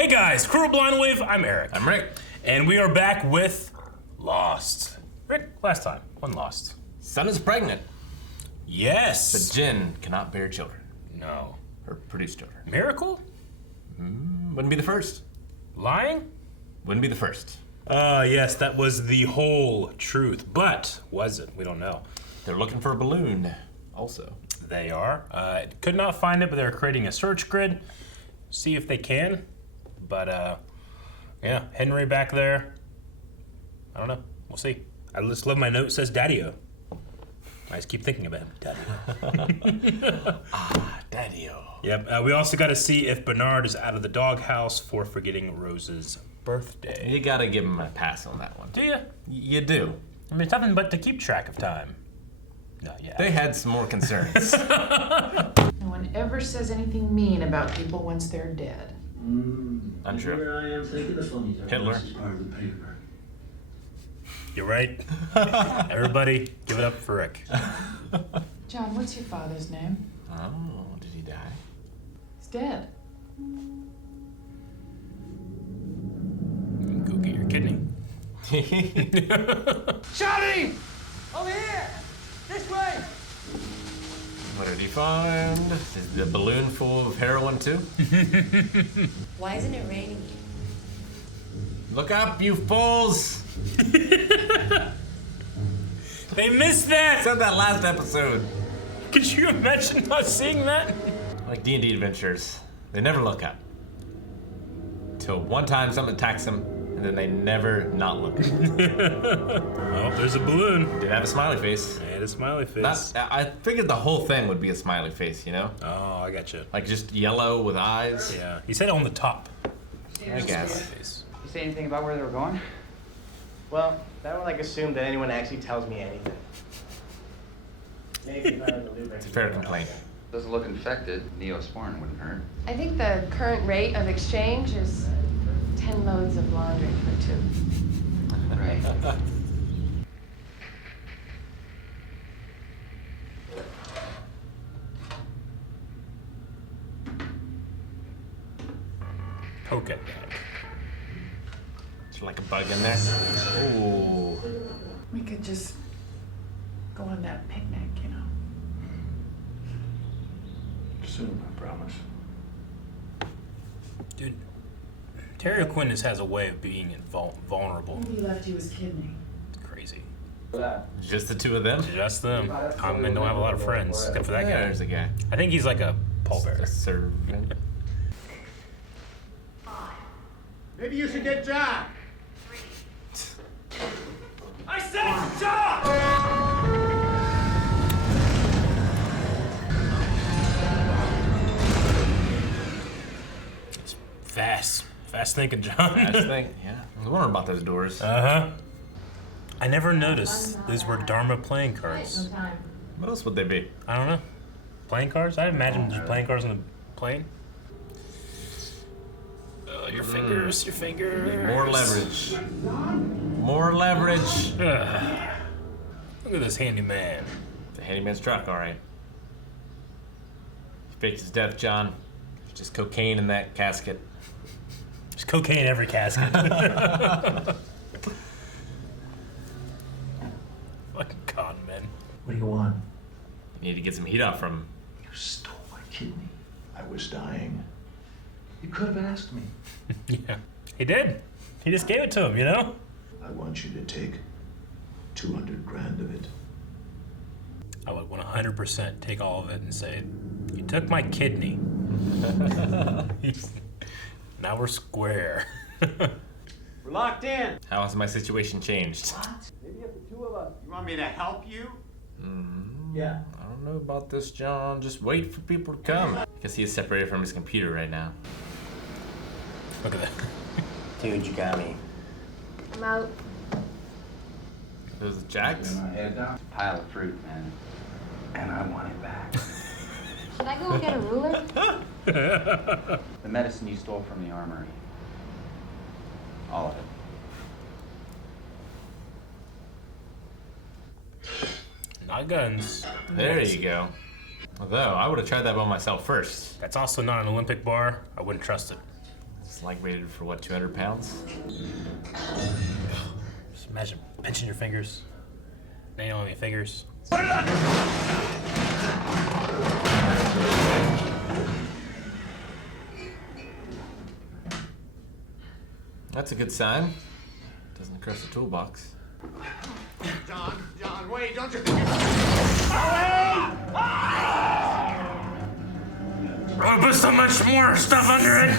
Hey guys, Crew of Blind Wave, I'm Eric. I'm Rick. And we are back with Lost. Rick, last time, one Lost. Sun is pregnant, Yes. but Jinn cannot bear children. No. Or produce children. Miracle? Wouldn't be the first. Lying? Wouldn't be the first. Yes, that was the whole truth. But was it? We don't know. They're looking for a balloon, also. They are. Could not find it, but they're creating a search grid. See if they can. But, yeah, Henry back there. I don't know. We'll see. I just love my note. It says Daddy-O. I just keep thinking about him. Daddy-O. Daddy-o. Yep. We also got to see if Bernard is out of the doghouse for forgetting Rose's birthday. You gotta give him a pass on that one. Do you? You do. I mean, it's nothing but to keep track of time. No, yeah. They had some more concerns. No one ever says anything mean about people once they're dead. Untrue. Here I am thinking the funny time. Hitler. This is part of the paper. You're right. Everybody, give it up for Rick. John, what's your father's name? Oh, did he die? He's dead. Go get your kidney. Johnny! Over here! This way! What did he find? Is the balloon full of heroin too? Why isn't it raining? Look up, you fools! They missed that! Said that last episode. Could you imagine not seeing that? Like D&D adventures, they never look up. Till one time something attacks them, and then they never not look up. Oh, there's a balloon. Did have a smiley face. And a smiley face. I figured the whole thing would be a smiley face, you know? Oh, I got you. Like just yellow with eyes. Yeah, he said on the top. I guess. Face. You say anything about where they were going? Well, I don't assume that anyone actually tells me anything. Maybe not in the loop. It's a fair complaint. Doesn't look infected. Neosporin wouldn't hurt. I think the current rate of exchange is 10 loads of laundry for two. Right. Poke it. Is there like a bug in there? Ooh. We could just go on that picnic, you know. Soon, I promise. Dude, Terry O'Quinn has a way of being vulnerable. Maybe he left you his kidney. It's crazy. Just the two of them? Just them. Common men don't have a lot of friends, except for that guy. There's a guy. I think he's like a A pallbearer. servant. Maybe you should get John! I said John! Fast thinking, John. I just think, yeah. I was wondering about those doors. Uh-huh. I never noticed those were Dharma playing cards. What else would they be? I don't know. Playing cards? I imagine there's playing cards on the plane. Your fingers, your fingers. More leverage. More leverage. Ugh. Look at this handyman. The handyman's truck, all right. He faked his death, John. There's just cocaine in that casket. There's cocaine in every casket. Fucking con men. What do you want? You need to get some heat off from him. You stole my kidney. I was dying. You could have asked me. Yeah. He did. He just gave it to him, you know? I want you to take 200 grand of it. I would 100% take all of it and say, you took my kidney. Now we're square. We're locked in. How has my situation changed? Maybe if the two of us. You want me to help you? Yeah. I don't know about this, John. Just wait for people to come. Because he is separated from his computer right now. Look at that. Dude, you got me. I'm out. Those are Jack's? It's a pile of fruit, man. And I want it back. Should I go and get a ruler? The medicine you stole from the armory. All of it. Not guns. There you go. Although, I would have tried that by myself first. That's also not an Olympic bar. I wouldn't trust it. It's like rated for what, 200 pounds? Just imagine pinching your fingers, nailing your fingers. That's a good sign. Doesn't curse the toolbox. John, wait, don't you think you... Oh, put so much more stuff under it.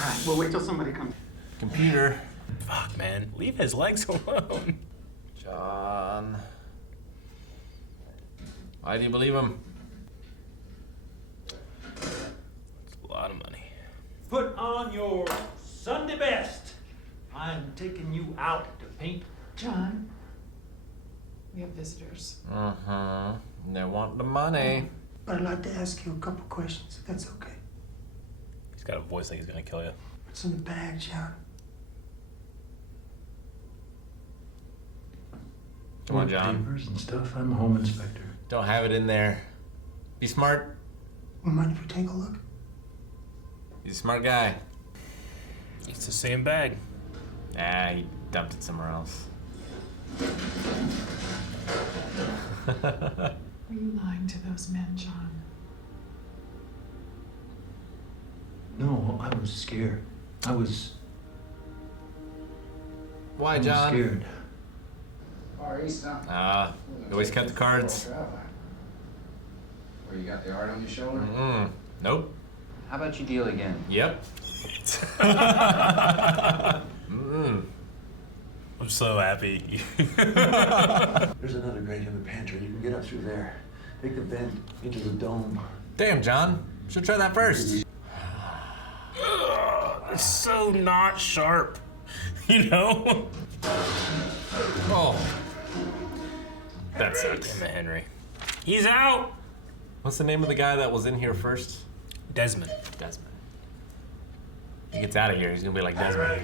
Alright, we'll wait till somebody comes. Computer. Fuck, man. Leave his legs alone. John. Why do you believe him? It's a lot of money. Put on your Sunday best. I'm taking you out to paint. John, we have visitors. Uh-huh. They want the money. But I'd like to ask you a couple questions, if that's okay. He's got a voice like he's gonna kill you. What's in the bag, John? Come on, John. Papers and stuff. I'm a home inspector. Don't have it in there. Be smart. You mind if we take a look? He's a smart guy. It's the same bag. Nah, he dumped it somewhere else. Were you lying to those men, John? No, I was scared. I was Why, John? scared. Ah, you always cut the cards. Where you got the art on your shoulder? Nope. How about you deal again? Yep. I'm so happy. There's another grate in the pantry. You can get up through there. Take the vent into the dome. Damn, John. Should try that first. It's so not sharp. You know? Oh. That sucks. Damn it, Henry. He's out! What's the name of the guy that was in here first? Desmond. Desmond. He gets out of here, he's gonna be like Desmond.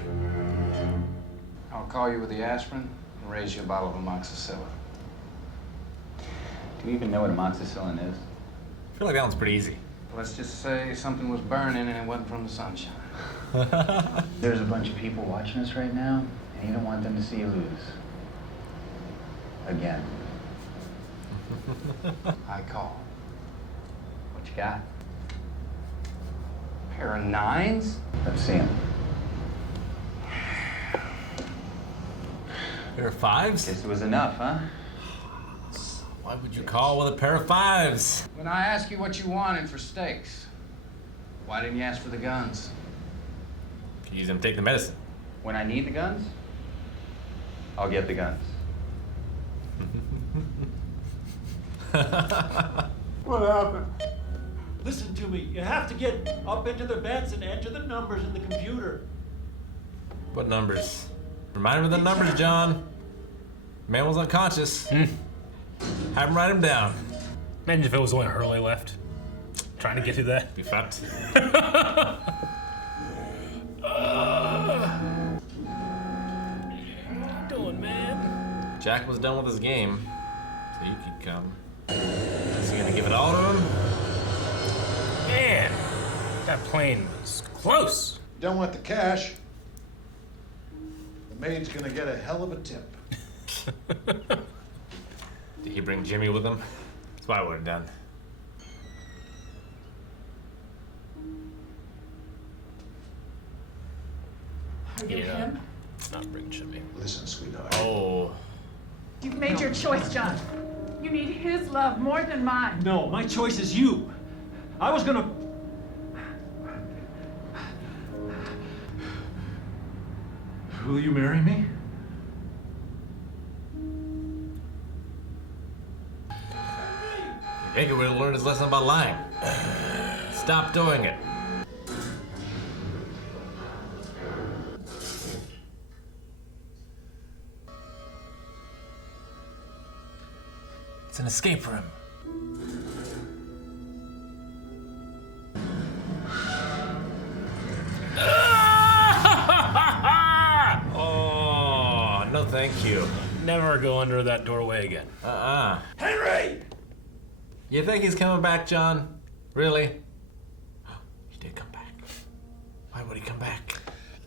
I'll call you with the aspirin and raise you a bottle of amoxicillin. Do you even know what amoxicillin is? I feel like that one's pretty easy. Let's just say something was burning and it wasn't from the sunshine. There's a bunch of people watching us right now, and you don't want them to see you lose. Again. I call. What you got? Pair of nines? Let's see them. Pair of fives? Guess it was enough, huh? Why would you call with a pair of fives? When I asked you what you wanted for steaks, why didn't you ask for the guns? You can use them to take the medicine. When I need the guns, I'll get the guns. What happened? Listen to me. You have to get up into the vents and enter the numbers in the computer. What numbers? Remind him of the numbers, John. Man was unconscious. Have him write him down. Imagine if it was only Hurley left. Trying to get through that. Be fucked. What are you doing, man? Jack was done with his game, so you could come. Is he gonna give it all to him? Man, that plane was close. Done with the cash. The maid's gonna get a hell of a tip. Did he bring Jimmy with him? That's what I would have done. Are you him? Not bring Jimmy. Listen, sweetheart. Oh. You've made your choice, John. You need his love more than mine. No, my choice is you. I was gonna... Will you marry me? Jacob would have learned his lesson about lying. Stop doing it. It's an escape room. Oh, no thank you. Never go under that doorway again. Henry! You think he's coming back, John? Really? He did come back. come back.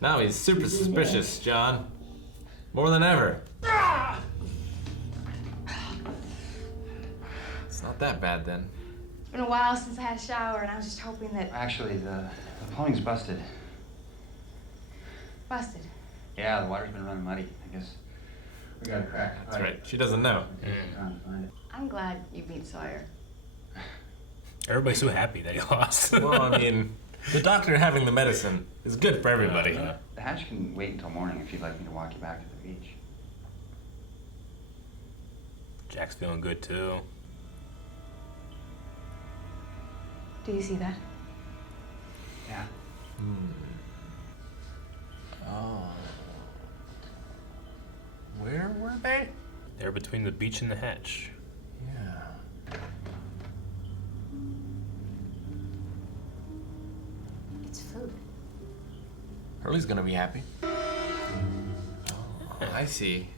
Now he's super suspicious, John. More than ever. It's not that bad then. It's been a while since I had a shower, and I was just hoping that... Actually, the plumbing's busted. Busted. Yeah, the water's been running muddy. I guess we got a crack. That's right. She doesn't know. Trying to find it. I'm glad you beat Sawyer. Everybody's so happy that he lost. Well, I mean, the doctor having the medicine is good for everybody. The hatch can wait until morning if you'd like me to walk you back to the beach. Jack's feeling good too. Do you see that? Yeah. Oh. Where were they? They're between the beach and the hatch. Yeah. It's food. Hurley's gonna be happy. Oh, I see.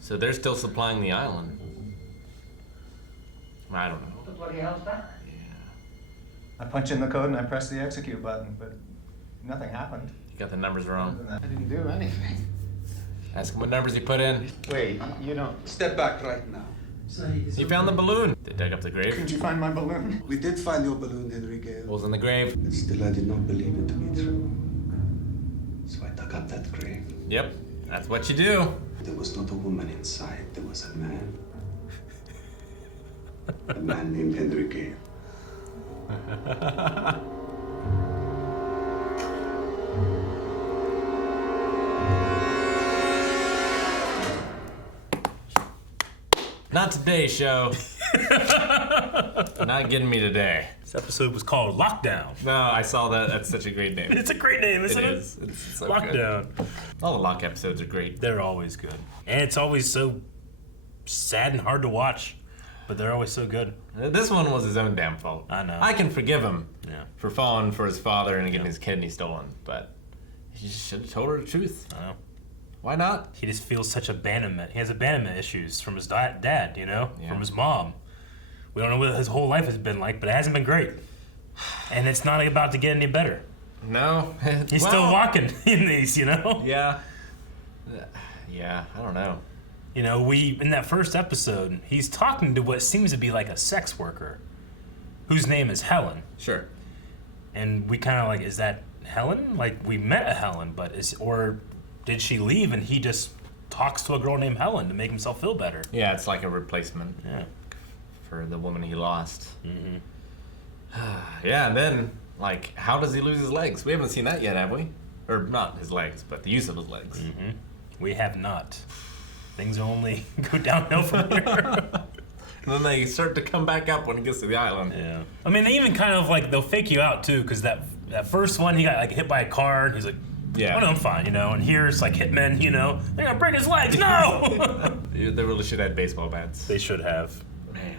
So they're still supplying the island. I don't know. What the bloody hell's that? I punch in the code and I press the execute button, but nothing happened. You got the numbers wrong. I didn't do anything. Ask him what numbers he put in. Wait, you don't... Step back right now. He found the balloon. They dug up the grave. Couldn't you find my balloon? We did find your balloon, Henry Gale. Was in the grave. But still, I did not believe it to be true. So I dug up that grave. Yep, that's what you do. There was not a woman inside. There was a man. A man named Henry Gale. Not today, show. Not getting me today. This episode was called Lockdown. No, I saw that. That's such a great name. It's a great name, isn't it? It is. It's so Lockdown. good. All the Lock episodes are great. They're always good. And it's always so sad and hard to watch, but they're always so good. This one was his own damn fault. I know. I can forgive him Yeah. for falling for his father and getting his kidney stolen, but he just should have told her the truth. I know. Why not? He just feels such abandonment. He has abandonment issues from his dad, you know, Yeah. from his mom. We don't know what his whole life has been like, but it hasn't been great. And it's not about to get any better. No. He's still walking in these, you know? Yeah. Yeah, I don't know. You know, in that first episode, he's talking to what seems to be like a sex worker whose name is Helen. Sure. And we kind of like, is that Helen? Like, we met a Helen, but or did she leave and he just talks to a girl named Helen to make himself feel better? Yeah, it's like a replacement Yeah. for the woman he lost. Mm-hmm. Yeah, and then, like, how does he lose his legs? We haven't seen that yet, have we? Or not his legs, but the use of his legs. Mm-hmm. We have not. Things only go downhill from here. And then they start to come back up when he gets to the island. Yeah. I mean, they even kind of like, they'll fake you out too, because that first one, he got like hit by a car, and he's like, Yeah. oh no, I'm fine, you know. And here it's like hitmen, you know, they're gonna break his legs, no! They really should have had baseball bats. They should have. Man.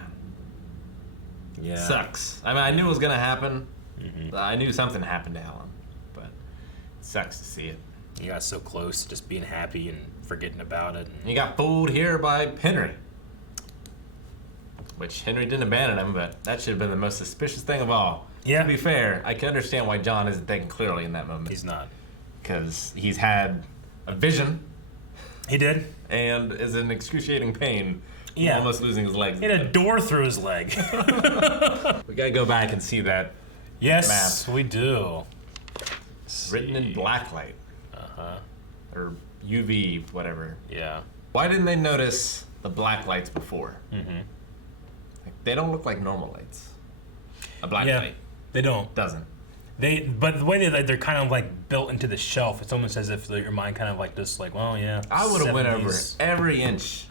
Yeah. Sucks. I mean, I knew it was gonna happen. Mm-hmm. I knew something happened to Helen, but it sucks to see it. He got so close, just being happy and forgetting about it. He got fooled here by Henry. Which Henry didn't abandon him, but that should have been the most suspicious thing of all. Yeah. To be fair, I can understand why John isn't thinking clearly in that moment. He's not. Because he's had a vision He did. and is in excruciating pain. Yeah. Almost losing his legs. He had a door through his leg. We gotta go back and see that Yes, we do. written in black light. Uh-huh. Or UV, whatever. Yeah. Why didn't they notice the black lights before? Mm-hmm. Like, they don't look like normal lights. A black Yeah, light they don't. doesn't. But the way they're kind of like built into the shelf, it's almost as if your mind kind of like just like, well, yeah. I would have went over 70s. every inch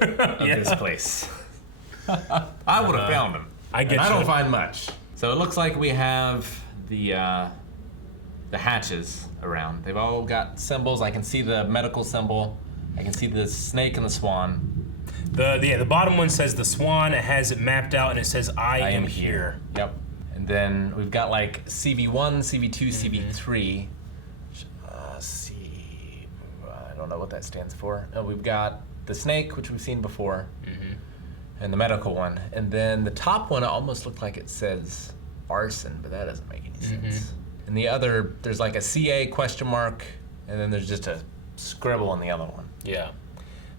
of Yeah. this place. I would have found them. I get And I you. don't find much. So it looks like we have the hatches around. They've all got symbols. I can see the medical symbol. I can see the snake and the swan. The bottom one says the swan. It has it mapped out and it says I am here. Yep. And then we've got like CV1, CV2, Mm-hmm. CV3. I don't know what that stands for. We've got the snake, which we've seen before, and the medical one. And then the top one almost looked like it says arson, but that doesn't make any sense. And the other, there's like a CA question mark, and then there's just a scribble on the other one. Yeah.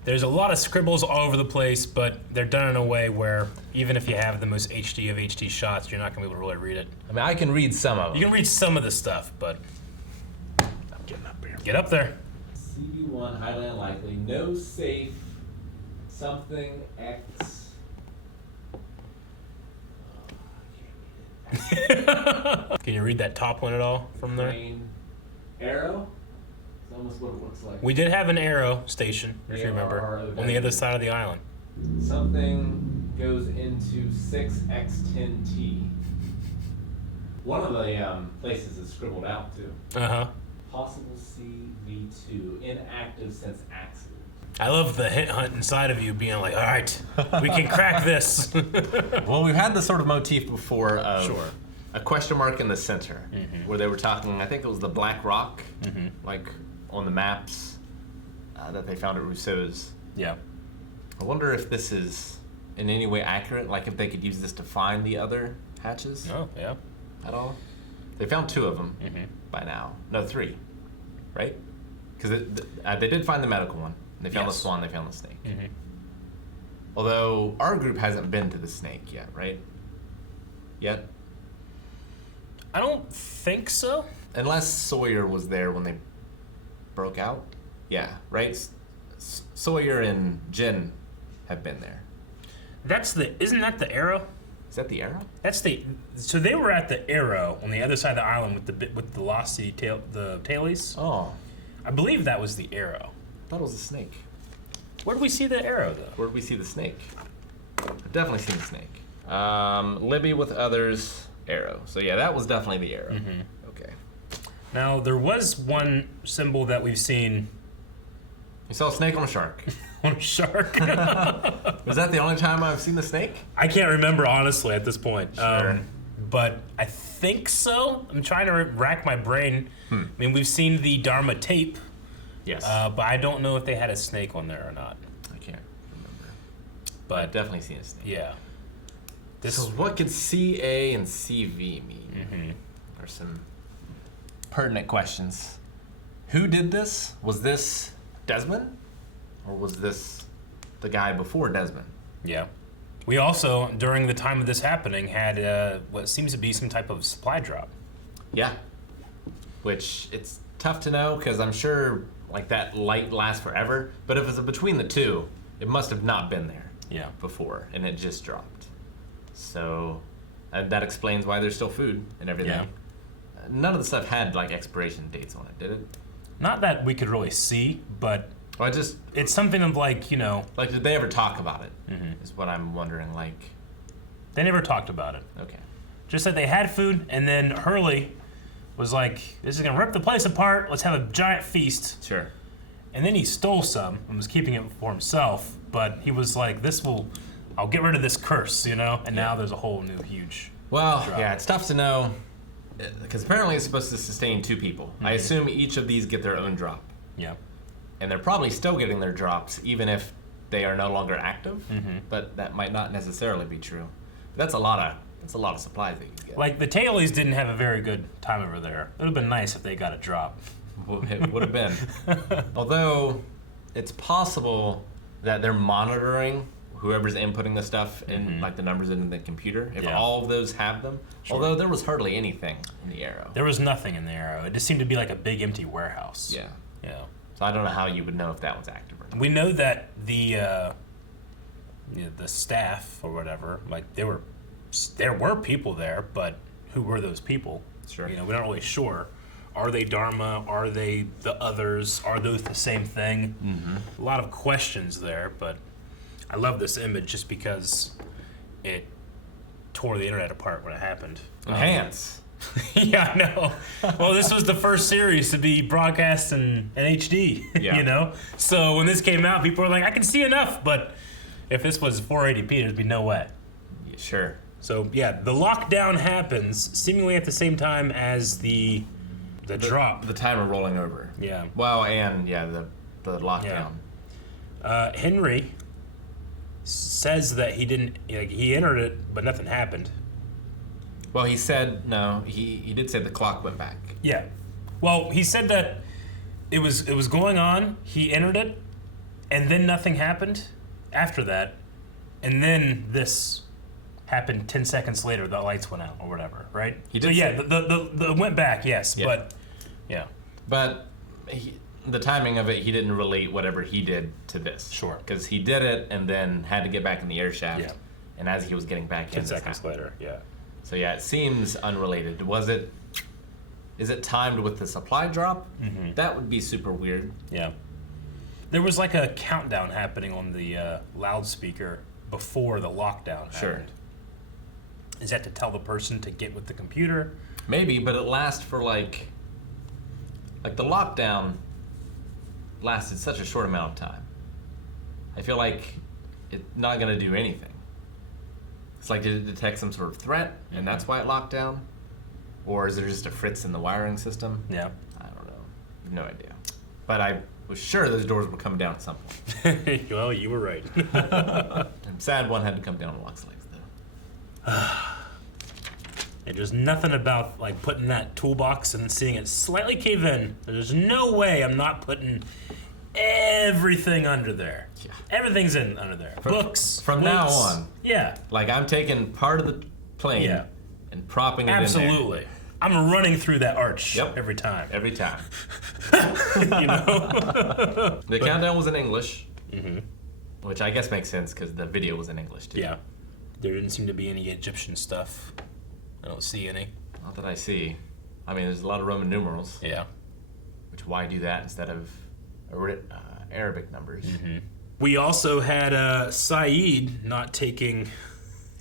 There's a lot of scribbles all over the place, but they're done in a way where even if you have the most HD of HD shots, you're not going to be able to really read it. I mean, I can read some of them. You can read some of the stuff, but I'm getting up here. get up there. CB1, highly unlikely. No safe. Something X. Can you read that top one at all from there? Green arrow? It's almost what it looks like. We did have an arrow station, if you remember, ARROW. on the other side of the island. Something goes into 6X10T. One of the places is scribbled out too. Uh-huh. Possible CV2, inactive since accident. I love the hit hunt inside of you being like, all right, we can crack this. Well, we've had this sort of motif before of Sure. a question mark in the center, where they were talking, I think it was the Black Rock, like on the maps that they found at Rousseau's. Yeah. I wonder if this is in any way accurate, like if they could use this to find the other hatches Oh, yeah. at all. They found 2 of them by now. No, 3, right? Because they did find the medical one. They found the Yes. swan, they found the snake. Although our group hasn't been to the snake yet, right? Yet? I don't think so. Unless Sawyer was there when they broke out. Yeah, right? Sawyer and Jen have been there. Isn't that the arrow? Is that the arrow? So they were at the arrow on the other side of the island with the Lossy the tailies. Oh, I believe that was the arrow. I thought it was a snake. Where did we see the arrow though? Where did we see the snake? I've definitely seen the snake. Libby with others, arrow. So yeah, that was definitely the arrow. Okay. Now there was one symbol that we've seen You saw a snake on a shark. on a shark. Was that the only time I've seen the snake? I can't remember honestly at this point. Sure. But I think so. I'm trying to rack my brain. I mean, we've seen the Dharma tape, Yes. but I don't know if they had a snake on there or not. I can't remember. But I've definitely seen a snake. yeah. This So what could CA and CV mean? Are some pertinent questions. Who did this? Was this Desmond? Or was this the guy before Desmond? Yeah. We also, during the time of this happening, had what seems to be some type of supply drop. Yeah. Which it's tough to know because I'm sure like that light lasts forever. But if it's between the two, it must have not been there Yeah. before and it just dropped. So that explains why there's still food and everything. Yeah. None of the stuff had like expiration dates on it, did it? Not that we could really see, but Well, it's something of like, you know, like, did they ever talk about it? Is what I'm wondering. Like, they never talked about it. okay. Just that they had food, and then Hurley was like, this is gonna rip the place apart, let's have a giant feast. Sure. And then he stole some and was keeping it for himself, but he was like, I'll get rid of this curse, you know? And now there's a whole new huge Well, drop. yeah, it's tough to know because apparently it's supposed to sustain 2 people. I assume each of these get their own drop. Yeah. And they're probably still getting their drops even if they are no longer active, but that might not necessarily be true. That's a lot of supplies that you get. Like, the Tailies didn't have a very good time over there. It would have been nice if they got a drop. It would have been. Although it's possible that they're monitoring whoever's inputting the stuff and like the numbers in the computer. If Yeah. all of those have them, although there was hardly anything in the arrow. There was nothing in the arrow. It just seemed to be like a big empty warehouse. Yeah. Yeah. So I don't know how you would know if that was active or not. We know that the staff or whatever, like there were people there, but who were those people? Sure. You know, we're not really sure. Are they Dharma? Are they the others? Are those the same thing? A lot of questions there, but I love this image just because it tore the internet apart when it happened. Enhance. Yeah, I know. Well, this was the first series to be broadcast in HD, Yeah. you know? So when this came out, people were like, I can see enough, but if this was 480p, there'd be no way. Yeah, sure. So yeah, the lockdown happens seemingly at the same time as the drop. The timer rolling over. Yeah. Well, and yeah, the lockdown. Henry says that he didn't, like, he entered it, but nothing happened. Well, he said no. He did say the clock went back. Yeah. Well, he said that it was going on. He entered it, and then nothing happened after that, and then this happened 10 seconds later. The lights went out or whatever, right? He did So yeah, say- the went back, yes, Yeah. but yeah, But the timing of it, he didn't relate whatever he did to this. Sure. Because he did it and then had to get back in the air shaft. Yeah. And as he was getting back 10 in, this seconds happened. later, yeah. So yeah, it seems unrelated. Is it timed with the supply drop? Mm-hmm. That would be super weird. Yeah. There was like a countdown happening on the loudspeaker before the lockdown Sure. happened. Is that to tell the person to get with the computer? Maybe, but it lasts for like the lockdown lasted such a short amount of time. I feel like it's not gonna do anything. It's like, did it detect some sort of threat and that's why it locked down? Or is there just a fritz in the wiring system? Yeah. I don't know. No idea. But I was sure those doors would come down at some point. Well, you were right. I'm sad one had to come down on Locke's legs though. And there's nothing about like putting that toolbox and seeing it slightly cave in. There's no way I'm not putting everything under there. Yeah. Everything's in under there. Books. From now books. on. Yeah. Like I'm taking part of the plane Yeah. and propping it in Absolutely. I'm running through that arch Yep. every time. there. Every time. You know? The countdown was in English, which I guess makes sense because the video was in English too. Yeah. There didn't seem to be any Egyptian stuff. I don't see any. Not that I see. I mean, there's a lot of Roman numerals, Yeah. which why do that instead of Arabic numbers? We also had Saeed not taking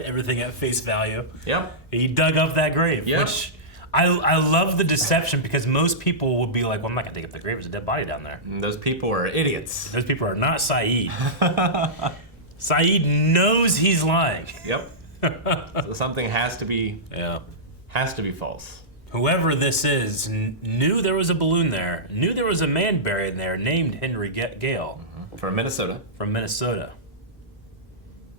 everything at face value. Yep. He dug up that grave, Yep. which I love the deception because most people would be like, well, I'm not going to dig up the grave. There's a dead body down there. And those people are idiots. Those people are not Saeed. Saeed knows he's lying. Yep. So something has to be Yeah. false. Whoever this is knew there was a balloon there, knew there was a man buried there named Henry Gale From Minnesota. from Minnesota.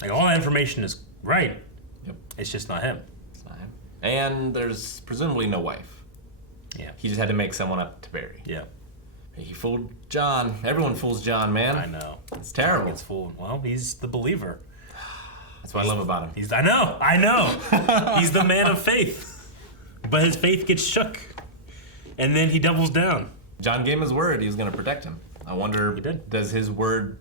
Like, all that information is right. Yep. It's just not him. It's not him. And there's presumably no wife. Yeah. He just had to make someone up to bury. Yeah. He fooled John. Everyone fools John, man. I know. It's terrible. It's full. Well, he's the believer. That's what I love about him. I know. He's the man of faith. But his faith gets shook. And then he doubles down. John gave him his word he was going to protect him. I wonder, He did. does his word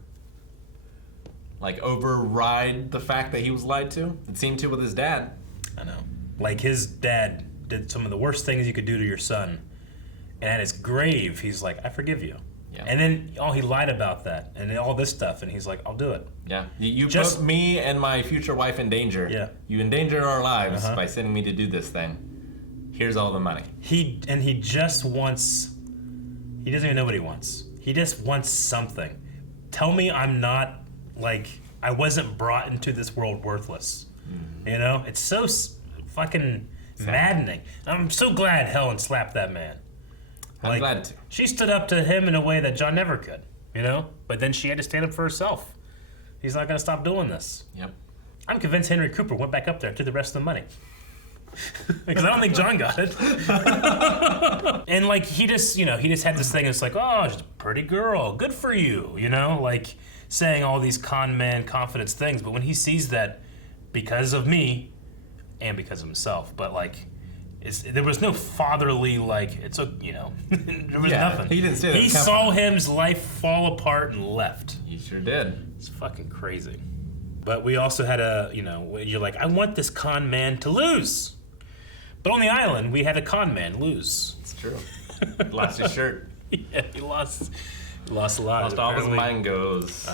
like override the fact that he was lied to? It seemed to with his dad. I know. Like, his dad did some of the worst things you could do to your son. And at his grave, he's like, I forgive you. Yeah. And then, he lied about that and all this stuff. And he's like, I'll do it. Yeah. You Just- put me and my future wife in danger. Yeah. You endanger our lives Uh-huh. by sending me to do this thing. Here's all the money. He just wants, he doesn't even know what he wants. He just wants something. Tell me I'm not, like, I wasn't brought into this world worthless. You know? It's so fucking maddening. I'm so glad Helen slapped that man. I'm glad to. She stood up to him in a way that John never could, you know? But then she had to stand up for herself. He's not going to stop doing this. Yep. I'm convinced Henry Cooper went back up there and took the rest of the money. Because I don't think John got it. And like, he just had this thing. It's like, oh, she's a pretty girl. Good for you. You know, like saying all these con man confidence things. But when he sees that because of me and because of himself, but like, there was no fatherly, like, it's a, there was nothing. He didn't say that. He saw his life fall apart and left. He sure did. It's fucking crazy. But we also had you're like, I want this con man to lose. But on the island, we had a con man lose. It's true. Lost his shirt. Yeah, he lost a lot. Lost all his apparently. mangoes.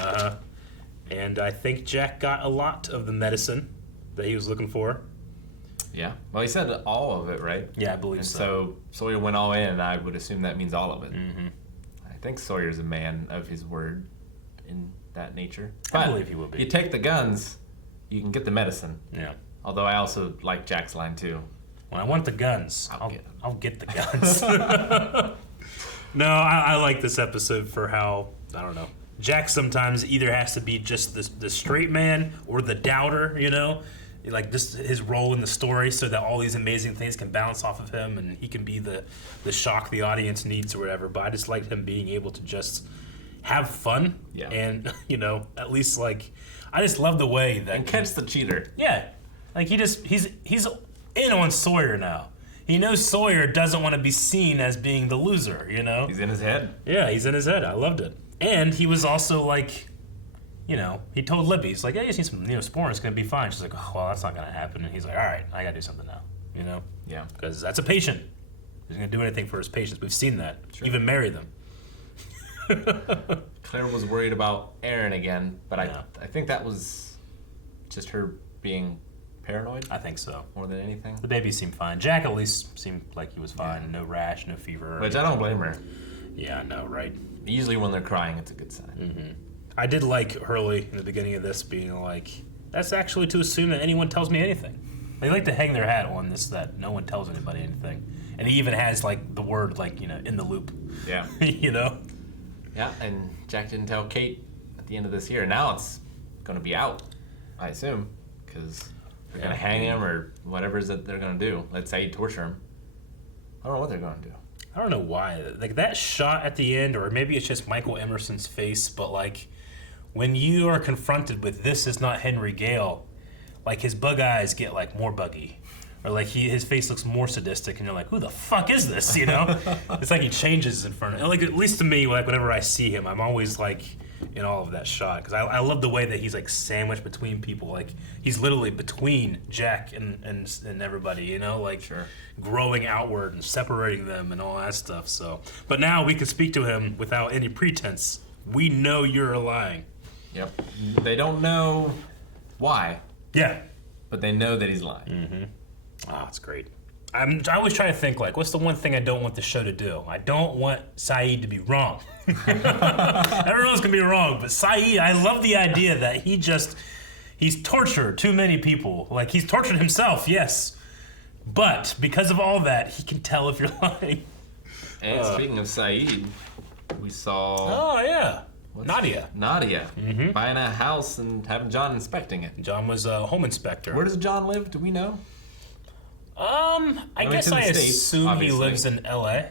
And I think Jack got a lot of the medicine that he was looking for. Yeah. Well, he said all of it, right? Yeah, I believe And so. so Sawyer went all in, and I would assume that means all of it. Mm-hmm. I think Sawyer's a man of his word in that nature. I believe he will be. You take the guns, you can get the medicine. Yeah. Although I also like Jack's line too. When I want the guns, I'll get the guns. No, I like this episode for how, I don't know, Jack sometimes either has to be just the straight man or the doubter, like just his role in the story, so that all these amazing things can bounce off of him, and he can be the shock the audience needs or whatever. But I just liked him being able to just have fun, and at least like I just love the way that and catch the cheater. Yeah, like he's in on Sawyer now. He knows Sawyer doesn't want to be seen as being the loser. He's in his head. Yeah, he's in his head. I loved it, and he was also like. He told Libby, he's like, yeah, you see some, sporin, it's gonna be fine. She's like, oh, well, that's not gonna happen. And he's like, all right, I gotta do something now, Yeah. Because that's a patient. He's gonna do anything for his patients. We've seen that. Sure. Even marry them. Claire was worried about Aaron again, but I think that was just her being paranoid. I think so. More than anything. The baby seemed fine. Jack at least seemed like he was fine. No rash, no fever. Which I don't blame her. Yeah, I know, right? Usually when they're crying, it's a good sign. Mm-hmm. I did like Hurley in the beginning of this being like, that's actually to assume that anyone tells me anything. They like to hang their hat on this, that no one tells anybody anything. And he even has like the word like, in the loop. Yeah. Yeah, and Jack didn't tell Kate at the end of this year. Now it's going to be out, I assume, because they're going to hang him or whatever it is that they're going to do. Let's say torture him. I don't know what they're going to do. I don't know why. Like that shot at the end, or maybe it's just Michael Emerson's face, but like when you are confronted with this is not Henry Gale, like his bug eyes get like more buggy. Or like his face looks more sadistic, and you're like, who the fuck is this, It's like he changes in front of, like at least to me, like whenever I see him, I'm always like in all of that shot. Because I love the way that he's like sandwiched between people. Like he's literally between Jack and everybody, like sure. Growing outward and separating them and all that stuff. So, but now we can speak to him without any pretense. We know you're lying. Yep. They don't know why. Yeah. But they know that he's lying. Mm-hmm. Oh, it's great. I always try to think, like, what's the one thing I don't want the show to do? I don't want Saeed to be wrong. Everyone's going to be wrong, but Saeed, I love the idea that he's tortured too many people. Like, he's tortured himself, yes. But because of all that, he can tell if you're lying. And speaking of Saeed, we saw... Oh, yeah. Nadia. Mm-hmm. Buying a house and having John inspecting it. John was a home inspector. Where does John live? Do we know? I guess I assume obviously. He lives in LA.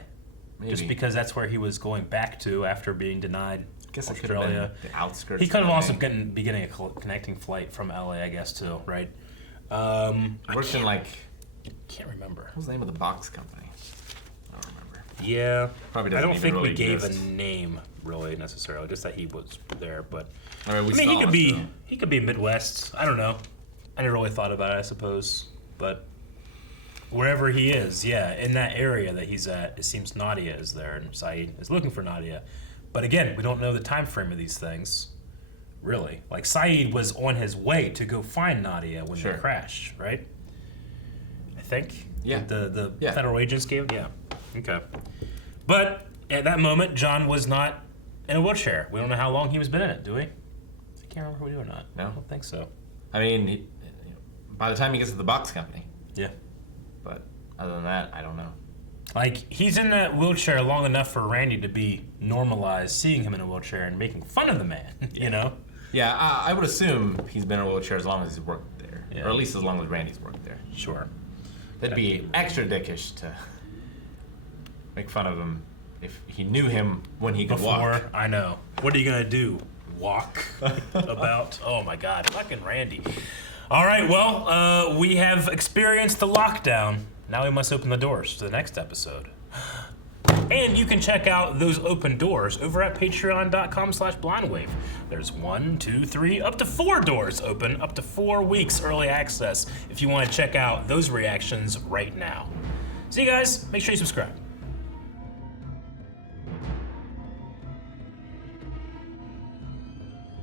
Maybe. Just because that's where he was going back to after being denied I guess Australia. It could have been the outskirts. He could have also been getting a connecting flight from LA, I guess, too, right? Worked in like... Can't remember. What was the name of the box company? I don't remember. Yeah. Probably I doesn't don't even think really we gave exist. a name, really, necessarily. Just that he was there, but... I mean, he could be Midwest. I don't know. I never really thought about it, I suppose. But... wherever he is, yeah, in that area that he's at, it seems Nadia is there, and Saeed is looking for Nadia. But again, we don't know the time frame of these things, really. Like, Saeed was on his way to go find Nadia when they crashed, right? I think? Yeah. The federal agents gave? Yeah. Okay. But at that moment, John was not in a wheelchair. We don't know how long he was been in it, do we? I can't remember if we do or not. No. I don't think so. I mean, by the time he gets to the box company. Yeah. But other than that, I don't know. Like, he's in that wheelchair long enough for Randy to be normalized seeing him in a wheelchair and making fun of the man, Yeah, I would assume he's been in a wheelchair as long as he's worked there. Yeah. Or at least as long as Randy's worked there. Sure. That'd be extra dickish to make fun of him if he knew him when he could walk. I know. What are you going to do? Walk about? Oh, my God. Fucking Randy. All right, well, we have experienced the lockdown. Now we must open the doors to the next episode. And you can check out those open doors over at patreon.com/blindwave. There's 1, 2, 3, up to 4 doors open, up to 4 weeks early access if you want to check out those reactions right now. See you guys. Make sure you subscribe.